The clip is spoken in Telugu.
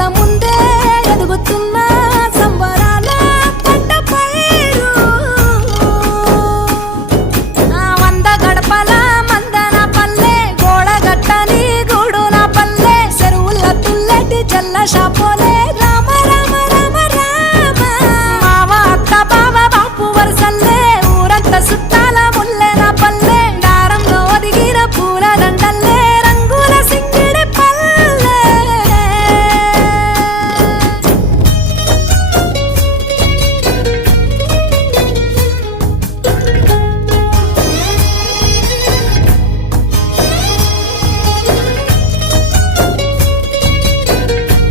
కళ్ళ ముందే ఎదుగుతున్న సంబరాల పంట పైరు వంద గడపల మందన పల్లె గోడ గట్టని గూడు నా పల్లె చెరువుల తుల్లటి జల్ల షాపోలే